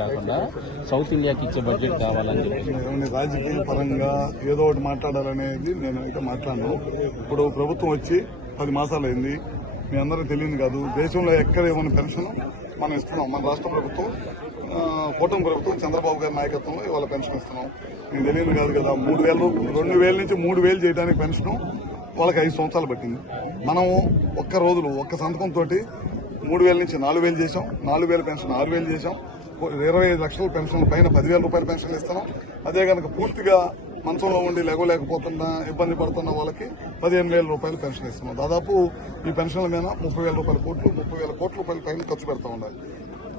కాకుండా సౌత్ ఇండియాకి ఇచ్చే బడ్జెట్ కావాలని చెప్పి రాజకీయ పరంగా ఏదో ఒకటి మాట్లాడాలనేది నేను అయితే మాట్లాడను. ఇప్పుడు ప్రభుత్వం వచ్చి పది మాసాలు అయింది మీ అందరికీ తెలియదు కాదు. దేశంలో ఎక్కడ ఏమైనా పెన్షన్ మనం ఇస్తున్నాం. మన రాష్ట్ర ప్రభుత్వం కూటమి ప్రభుత్వం చంద్రబాబు గారి నాయకత్వంలో ఇవాళ పెన్షన్ ఇస్తున్నాం. మీకు తెలియదు కాదు కదా మూడు వేలు రెండు వేల నుంచి మూడు వేలు చేయడానికి పెన్షన్ వాళ్ళకి ఐదు సంవత్సరాలు పట్టింది. మనం ఒక్క రోజులు ఒక్క సంతకంతో మూడు వేల నుంచి నాలుగు వేలు చేసాం నాలుగు వేల పెన్షన్ ఆరు వేలు చేసాం ఇరవై ఐదు లక్షల పెన్షన్ పైన పదివేల రూపాయల పెన్షన్ ఇస్తున్నాం అదే కనుక పూర్తిగా మంచంలో ఉండి లేకపోలేకపోతున్న ఇబ్బంది పడుతున్న వాళ్ళకి పదిహేను వేల రూపాయలు పెన్షన్ ఇస్తున్నాం. దాదాపు ఈ పెన్షన్ల మీద ముప్పై వేల రూపాయల కోట్లు ముప్పై వేల కోట్ల రూపాయల పైన ఖర్చు పెడతా ఉండాలి.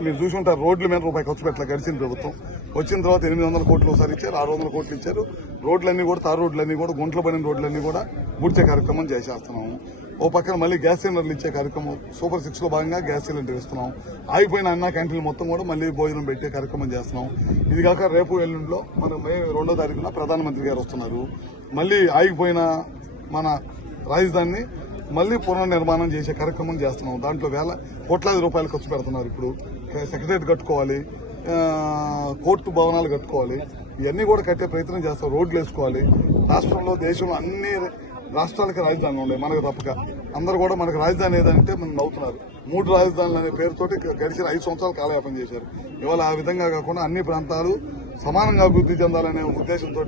మీరు చూసుంటారు రోడ్ల మీద రూపాయి ఖర్చు పెట్టలే గడిచిన ప్రభుత్వం. వచ్చిన తర్వాత ఎనిమిది వందల కోట్లు ఒకసారి ఇచ్చారు ఆరు వందల కోట్లు ఇచ్చారు. రోడ్లన్నీ కూడా తారు రోడ్లన్నీ కూడా గుంట్లు పడిన రోడ్లన్నీ కూడా గుడిచే కార్యక్రమం చేసేస్తున్నాము. ఓ పక్కన మళ్ళీ గ్యాస్ సిలిండర్లు ఇచ్చే కార్యక్రమం సూపర్ సిక్స్లో భాగంగా గ్యాస్ సిలిండర్ ఇస్తున్నాం ఆగిపోయిన అన్న క్యాంటీన్లు మొత్తం కూడా మళ్ళీ భోజనం పెట్టే కార్యక్రమం చేస్తున్నాం. ఇది కాక రేపు ఎల్లుండిలో మన మే రెండో తారీఖున ప్రధానమంత్రి గారు వస్తున్నారు. మళ్ళీ ఆగిపోయిన మన రాజధానిని మళ్ళీ పునర్నిర్మాణం చేసే కార్యక్రమం చేస్తున్నాం. దాంట్లో వేల కోట్లాది రూపాయలు ఖర్చు పెడుతున్నారు ఇప్పుడు. సెక్రటరేట్ కట్టుకోవాలి కోర్టు భవనాలు కట్టుకోవాలి. ఇవన్నీ కూడా కట్టే ప్రయత్నం చేస్తాం. రోడ్లు వేసుకోవాలి. రాష్ట్రంలో దేశంలో అన్ని రాష్ట్రాలకి రాజధానులు ఉన్నాయి మనకు తప్పక. అందరూ కూడా మనకు రాజధాని ఏదంటే మనం నవ్వుతున్నారు. మూడు రాజధానులు అనే పేరుతోటి గడిచిన ఐదు సంవత్సరాలు కాలయాపన చేశారు. ఇవాళ ఆ విధంగా కాకుండా అన్ని ప్రాంతాలు సమానంగా అభివృద్ధి చెందాలనే ఉద్దేశంతో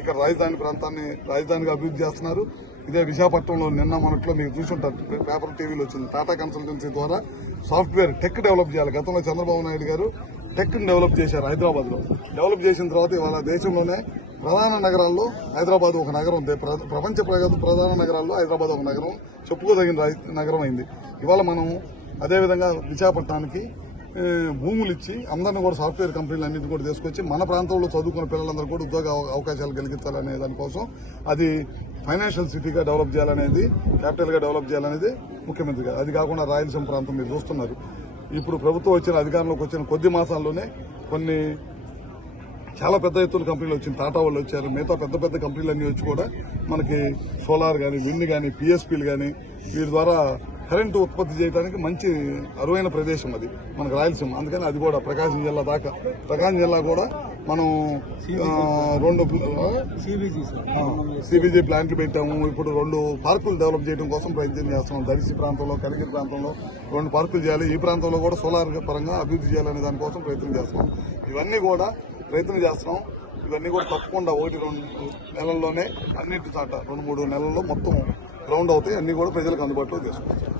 ఇక్కడ రాజధాని ప్రాంతాన్ని రాజధానిగా అభివృద్ధి చేస్తున్నారు. ఇదే విశాఖపట్నంలో నిన్న మొన్నట్లో మీకు చూసుంటారు. పేపర్ టీవీలో వచ్చింది. టాటా కన్సల్టెన్సీ ద్వారా సాఫ్ట్వేర్ టెక్ డెవలప్ చేయాలి. గతంలో చంద్రబాబు నాయుడు గారు టెక్ డెవలప్ చేశారు హైదరాబాద్లో డెవలప్ చేసిన తర్వాత ఇవాళ దేశంలోనే ప్రధాన నగరాల్లో హైదరాబాద్ ఒక నగరం దే- ప్ర- ప్రపంచ ప్రధాన నగరాల్లో హైదరాబాద్ ఒక నగరం. చెప్పుకోదగిన రాయి- నగరం అయింది ఇవాళ మనం అదేవిధంగా విశాఖపట్నానికి భూములు ఇచ్చి అందరిని కూడా సాఫ్ట్వేర్ కంపెనీలు అన్నింటి కూడా తీసుకొచ్చి మన ప్రాంతంలో చదువుకున్న పిల్లలందరూ కూడా ఉద్యోగ అవకాశాలు కలిగించాలనే దానికోసం అది ఫైనాన్షియల్ సిటీగా డెవలప్ చేయాలనేది క్యాపిటల్గా డెవలప్ చేయాలనేది ముఖ్యమంత్రి గారు. అది కాకుండా రాయలసీమ ప్రాంతం మీరు చూస్తున్నారు. ఇప్పుడు ప్రభుత్వం వచ్చిన అధికారంలోకి వచ్చిన కొద్ది మాసాల్లోనే కొన్ని చాలా పెద్ద ఎత్తున కంపెనీలు వచ్చింది. టాటా వాళ్ళు వచ్చారు. మిగతా పెద్ద పెద్ద కంపెనీలు అన్ని వచ్చి కూడా మనకి సోలార్ కానీ విండ్ కానీ పిఎస్పీలు కానీ వీటి ద్వారా కరెంటు ఉత్పత్తి చేయడానికి మంచి అరువైన ప్రదేశం అది. మనకు రాయలసీమ. అందుకని అది కూడా ప్రకాశం జిల్లా దాకా. ప్రకాశం జిల్లా కూడా మనం రెండు సిబిజీ ప్లాంట్లు పెట్టాము. ఇప్పుడు రెండు పార్కులు డెవలప్ చేయడం కోసం ప్రయత్నం చేస్తున్నాం. దర్శి ప్రాంతంలో కలిగిరి ప్రాంతంలో రెండు పార్కులు చేయాలి. ఈ ప్రాంతంలో కూడా సోలార్ పరంగా అభివృద్ధి చేయాలనే దానికోసం ప్రయత్నం చేస్తున్నాం. ఇవన్నీ కూడా ప్రయత్నం చేస్తున్నాం. ఇవన్నీ కూడా తప్పకుండా ఒకటి రెండు నెలల్లోనే అన్నిటి చాట రెండు మూడు నెలల్లో మొత్తం గ్రౌండ్ అవుతాయి. అన్ని కూడా ప్రజలకు అందుబాటులో తీసుకొస్తాం